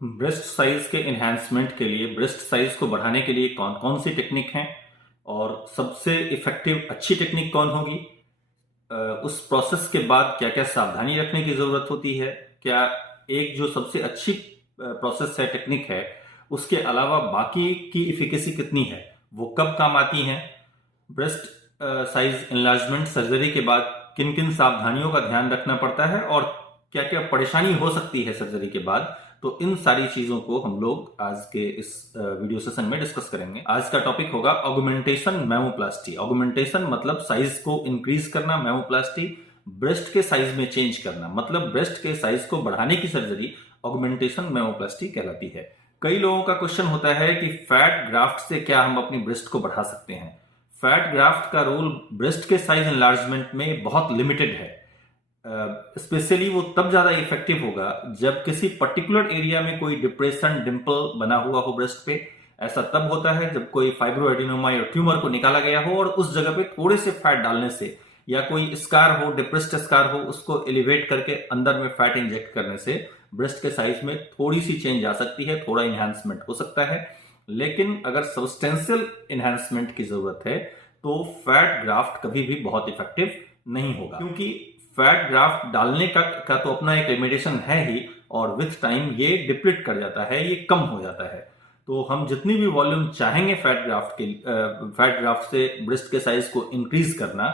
Breast size के enhancement के लिए, ब्रेस्ट साइज को बढ़ाने के लिए कौन कौन सी टेक्निक हैं और सबसे इफेक्टिव अच्छी टेक्निक कौन होगी, उस प्रोसेस के बाद क्या क्या सावधानी रखने की जरूरत होती है, क्या एक जो सबसे अच्छी प्रोसेस है, टेक्निक है, उसके अलावा बाकी की इफिकेसी कितनी है, वो कब काम आती हैं, ब्रेस्ट साइज एनलार्जमेंट सर्जरी के बाद किन किन सावधानियों का ध्यान रखना पड़ता है और क्या क्या परेशानी हो सकती है सर्जरी के बाद। तो इन सारी चीजों को हम लोग आज के इस वीडियो सेशन में डिस्कस करेंगे। आज का टॉपिक होगा ऑगमेंटेशन मैमोप्लास्टी। ऑगमेंटेशन मतलब साइज को इंक्रीज करना, मैमोप्लास्टी ब्रेस्ट के साइज में चेंज करना, मतलब ब्रेस्ट के साइज को बढ़ाने की सर्जरी ऑगमेंटेशन मैमोप्लास्टी कहलाती है। कई लोगों का क्वेश्चन होता है कि फैट ग्राफ्ट से क्या हम अपनी ब्रेस्ट को बढ़ा सकते हैं। फैट ग्राफ्ट का रोल ब्रेस्ट के साइज एनलार्जमेंट में बहुत लिमिटेड है। स्पेशली वो तब ज्यादा इफेक्टिव होगा जब किसी पर्टिकुलर एरिया में कोई डिप्रेशन, डिंपल बना हुआ हो ब्रेस्ट पे। ऐसा तब होता है जब कोई फाइब्रोएडिनोमा या ट्यूमर को निकाला गया हो और उस जगह पे थोड़े से फैट डालने से, या कोई स्कार हो, डिप्रेस्ड स्कार हो, उसको एलिवेट करके अंदर में फैट इंजेक्ट करने से ब्रेस्ट के साइज में थोड़ी सी चेंज आ सकती है, थोड़ा इन्हांसमेंट हो सकता है। लेकिन अगर सब्सटेंशियल इन्हांसमेंट की जरूरत है तो फैट ग्राफ्ट कभी भी बहुत इफेक्टिव नहीं होगा, क्योंकि फैट ग्राफ्ट डालने का तो अपना एक लिमिटेशन है ही, और विथ टाइम ये डिप्लीट कर जाता है, ये कम हो जाता है। तो हम जितनी भी वॉल्यूम चाहेंगे फैट ग्राफ्ट से ब्रेस्ट के साइज को इंक्रीज करना,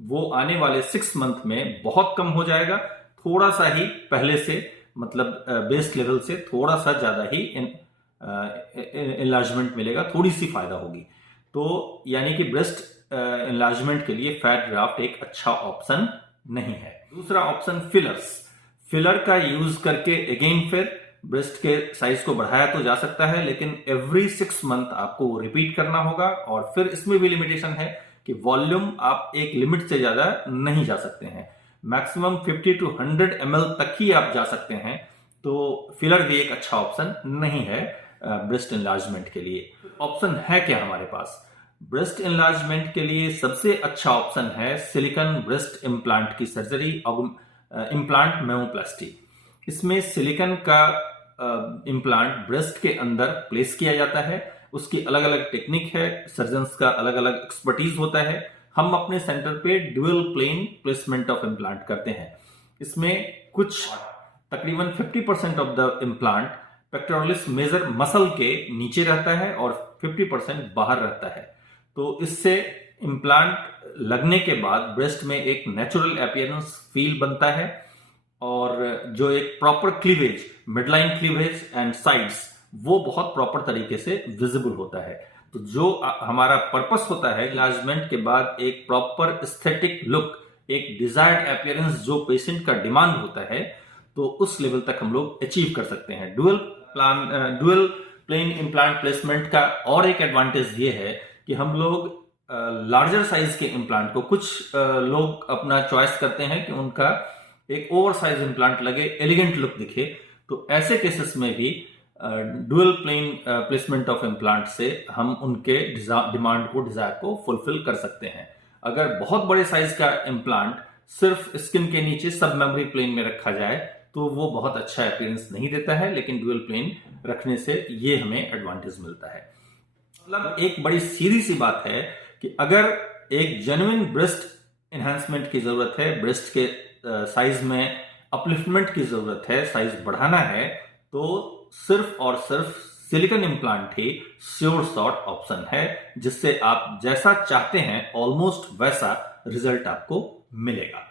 वो आने वाले 6 मंथ में बहुत कम हो जाएगा। थोड़ा सा ही पहले से, मतलब बेस लेवल से थोड़ा सा ज्यादा ही एनलार्जमेंट मिलेगा, थोड़ी सी फायदा होगी। तो यानी कि ब्रेस्ट एनलार्जमेंट के लिए फैट ग्राफ्ट एक अच्छा ऑप्शन नहीं है। दूसरा ऑप्शन फिलर्स। फिलर का यूज करके अगेन फिर ब्रेस्ट के साइज को बढ़ाया तो जा सकता है, लेकिन एवरी 6 मंथ आपको रिपीट करना होगा। और फिर इसमें भी लिमिटेशन है कि वॉल्यूम आप एक लिमिट से ज्यादा नहीं जा सकते हैं, मैक्सिमम 50 to 100 ml तक ही आप जा सकते हैं। तो फिलर भी एक अच्छा ऑप्शन नहीं है ब्रेस्ट एनलार्जमेंट के लिए। ऑप्शन है क्या हमारे पास? ब्रेस्ट एनलार्जमेंट के लिए सबसे अच्छा ऑप्शन है सिलिकॉन ब्रेस्ट इम्प्लांट की सर्जरी, इम्प्लांट मैमोप्लास्टी। इसमें सिलिकॉन का इम्प्लांट ब्रेस्ट के अंदर प्लेस किया जाता है। उसकी अलग अलग टेक्निक है, सर्जन्स का अलग अलग एक्सपर्टीज होता है। हम अपने सेंटर पे dual plane placement of implant करते हैं। इसमें कुछ तकरीबन 50% of the implant pectoralis major muscle के नीचे रहता है और 50% बाहर रहता है। तो इससे इम्प्लांट लगने के बाद ब्रेस्ट में एक नेचुरल अपीयरेंस फील बनता है, और जो एक proper cleavage, midline cleavage and sides, वो बहुत प्रॉपर तरीके से विजिबल होता है। तो जो हमारा पर्पस होता है इलाजमेंट के बाद, एक प्रॉपर एस्थेटिक लुक, एक डिजायर्ड अपीयरेंस जो पेशेंट का डिमांड होता है, तो उस लेवल तक हम लोग अचीव कर सकते हैं। डुअल प्लेन इम्प्लांट प्लेसमेंट का और एक एडवांटेज ये है कि हम लोग लार्जर साइज के इम्प्लांट को, कुछ लोग अपना चॉइस करते हैं कि उनका एक ओवर साइज इम्प्लांट लगे, एलिगेंट लुक दिखे। तो ऐसे केसेस में भी dual plane placement of implant से हम उनके डिमांड को, डिजायर को फुलफिल कर सकते हैं। अगर बहुत बड़े साइज का इम्प्लांट सिर्फ स्किन के नीचे सब मेमोरी प्लेन में रखा जाए तो वो बहुत अच्छा अपीयरेंस नहीं देता है, लेकिन डुअल प्लेन रखने से ये हमें एडवांटेज मिलता है। मतलब एक बड़ी सीधी सी बात है कि अगर एक जेन्युइन ब्रेस्ट एनहांसमेंट की जरूरत है, ब्रेस्ट के साइज में अपलिफ्टमेंट की जरूरत है, साइज बढ़ाना है, तो सिर्फ और सिर्फ सिलिकॉन इम्प्लांट ही श्योर शॉट ऑप्शन है, जिससे आप जैसा चाहते हैं ऑलमोस्ट वैसा रिजल्ट आपको मिलेगा।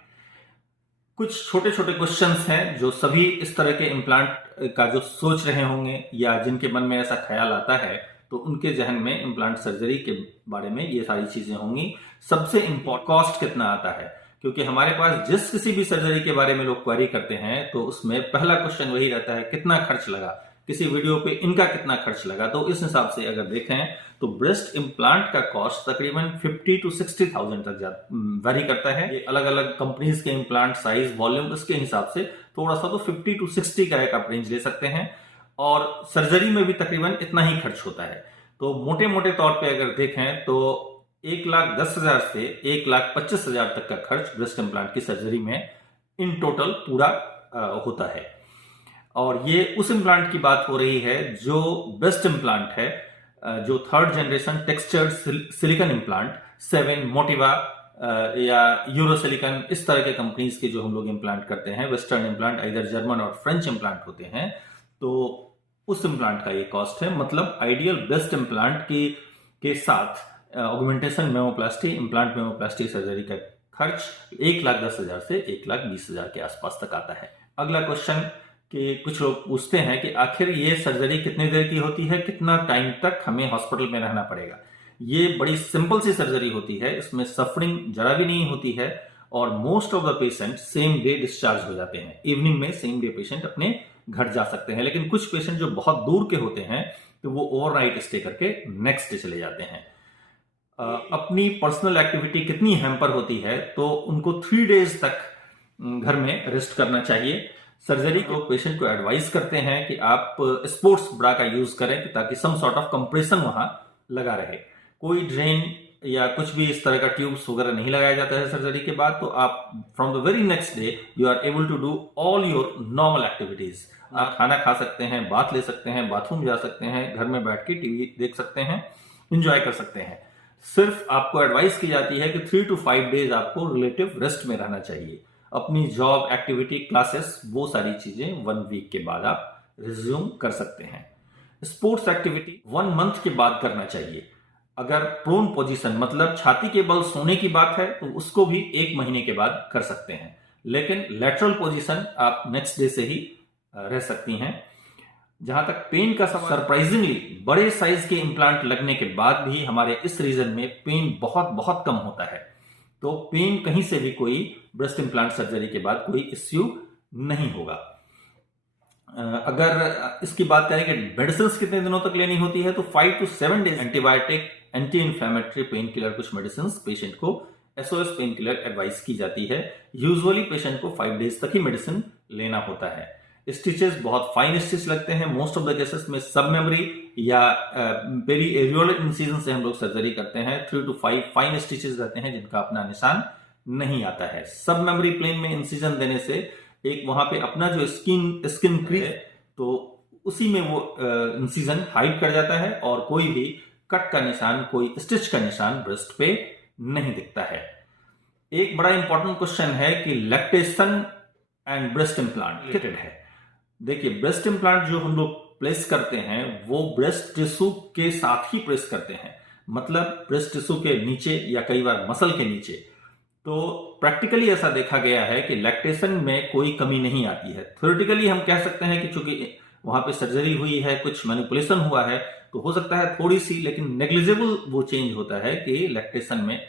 कुछ छोटे छोटे क्वेश्चंस हैं जो सभी इस तरह के इम्प्लांट का जो सोच रहे होंगे या जिनके मन में ऐसा ख्याल आता है, तो उनके जहन में इम्प्लांट सर्जरी के बारे में ये सारी चीजें होंगी। सबसे इम्पोर्टेंट, कॉस्ट कितना आता है, क्योंकि हमारे पास जिस किसी भी सर्जरी के बारे में लोग क्वेरी करते हैं तो उसमें पहला क्वेश्चन वही रहता है, कितना खर्च लगा, किसी वीडियो पे इनका कितना खर्च लगा। तो इस हिसाब से अगर देखें तो ब्रेस्ट इम्प्लांट का कॉस्ट तकरीबन 50 to 60,000 तक वेरी करता है। ये अलग अलग कंपनीज के इम्प्लांट साइज, वॉल्यूम, उसके हिसाब से थोड़ा सा तो 50 to 60 का एक आप रेंज ले सकते हैं, और सर्जरी में भी तकरीबन इतना ही खर्च होता है। तो मोटे मोटे तौर पे अगर देखें तो 1,10,000 से 1,25,000 तक का खर्च ब्रेस्ट इम्प्लांट की सर्जरी में इन टोटल पूरा होता है। और ये उस इम्प्लांट की बात हो रही है जो बेस्ट इम्प्लांट है, जो third generation textured silicon implant, 7, मोटिवा या यूरोसिलिकॉन, इस तरह के कंपनीज के जो हम लोग इम्प्लांट करते हैं, वेस्टर्न इम्प्लांट इधर जर्मन और फ्रेंच इम्प्लांट होते हैं, तो उस इम्प्लांट का ये कॉस्ट है। मतलब आइडियल बेस्ट इम्प्लांट के साथ ऑगमेंटेशन मेमोप्लास्टी, इम्प्लांट मेमोप्लास्टी सर्जरी का खर्च 1,10,000 से 1,20,000 के आसपास तक आता है। अगला क्वेश्चन कि कुछ लोग पूछते हैं कि आखिर ये सर्जरी कितनी देर की होती है, कितना टाइम तक हमें हॉस्पिटल में रहना पड़ेगा। ये बड़ी सिंपल सी सर्जरी होती है, इसमें सफरिंग जरा भी नहीं होती है और most of the patient same day discharge हो जाते हैं। इवनिंग में सेम डे पेशेंट अपने घर जा सकते हैं, लेकिन कुछ पेशेंट जो बहुत दूर के होते हैं तो वो ओवरनाइट स्टे करके नेक्स्ट डे चले जाते हैं। अपनी पर्सनल एक्टिविटी कितनी हैम्पर होती है, तो उनको 3 डेज तक घर में रेस्ट करना चाहिए। सर्जरी को पेशेंट को एडवाइस करते हैं कि आप स्पोर्ट्स ब्रा का यूज करें ताकि सम सॉर्ट ऑफ कंप्रेशन वहां लगा रहे। कोई ड्रेन या कुछ भी इस तरह का ट्यूब्स वगैरह नहीं लगाया जाता है सर्जरी के बाद, तो आप from the very next day you are able to do all your normal activities. आप खाना खा सकते हैं, बाथ ले सकते हैं, बाथरूम जा सकते हैं, घर में बैठ के टीवी देख सकते हैं, इंजॉय कर सकते हैं। सिर्फ आपको एडवाइस की जाती है कि 3 to 5 डेज आपको रिलेटिव रेस्ट में रहना चाहिए। अपनी जॉब, एक्टिविटी, क्लासेस, वो सारी चीजें 1 वीक के बाद आप रिज्यूम कर सकते हैं। स्पोर्ट्स एक्टिविटी 1 मंथ के बाद करना चाहिए। अगर प्रोन पोजीशन मतलब छाती के बल सोने की बात है तो उसको भी 1 महीने के बाद कर सकते हैं, लेकिन लेटरल पोजीशन आप नेक्स्ट डे से ही रह सकती हैं। जहां तक पेन का सवाल, सरप्राइजिंगली बड़े साइज के इम्प्लांट लगने के बाद भी हमारे इस रीजन में पेन बहुत बहुत कम होता है। तो पेन कहीं से भी कोई ब्रेस्ट इम्प्लांट सर्जरी के बाद कोई इश्यू नहीं होगा। अगर इसकी बात करें कि मेडिसिन कितने दिनों तक लेनी होती है, तो 5 to 7 days antibiotic, anti inflammatory pain killer, कुछ मेडिसिन पेशेंट को एसओएस पेन किलर एडवाइस की जाती है। यूजुअली पेशेंट को 5 डेज तक ही मेडिसिन लेना होता है। स्टिचेस बहुत फाइन स्टिच लगते हैं। मोस्ट ऑफ द केसेस में सब मेमोरी या पेरी एरियोलर इंसिजन से हम लोग सर्जरी करते हैं। 3 to 5 फाइन स्टिचेस रहते हैं जिनका अपना निशान नहीं आता है। सब मेमोरी प्लेन में इंसिजन देने से एक वहां पे अपना जो स्किन क्रीज है तो उसी में वो इंसिजन हाइड कर जाता है और कोई भी कट का निशान, कोई स्टिच का निशान ब्रेस्ट पे नहीं दिखता है। एक बड़ा इंपॉर्टेंट क्वेश्चन है कि lactation and breast implant related है। देखिए, ब्रेस्ट इम्प्लांट जो हम लोग प्लेस करते हैं वो ब्रेस्ट टिश्यू के साथ ही प्लेस करते हैं, मतलब ब्रेस्ट टिश्यू के नीचे या कई बार मसल के नीचे। तो प्रैक्टिकली ऐसा देखा गया है कि लैक्टेशन में कोई कमी नहीं आती है। थ्योरेटिकली हम कह सकते हैं कि चूंकि वहां पे सर्जरी हुई है, कुछ मैनिपुलेशन हुआ है, तो हो सकता है थोड़ी सी, लेकिन नेग्लिजिबल वो चेंज होता है कि लैक्टेशन में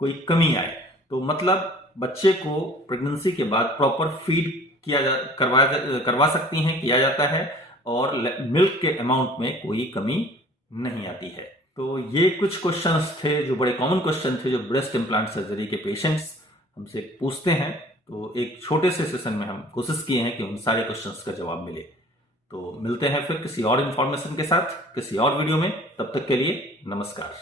कोई कमी आए। तो मतलब बच्चे को प्रेगनेंसी के बाद प्रॉपर फीड करवा सकती हैं, किया जाता है, और मिल्क के अमाउंट में कोई कमी नहीं आती है। तो ये कुछ क्वेश्चंस थे जो बड़े कॉमन क्वेश्चन थे जो ब्रेस्ट इम्प्लांट सर्जरी के पेशेंट्स हमसे पूछते हैं। तो एक छोटे से सेशन में हम कोशिश किए हैं कि उन सारे क्वेश्चंस का जवाब मिले। तो मिलते हैं फिर किसी और इंफॉर्मेशन के साथ किसी और वीडियो में। तब तक के लिए नमस्कार।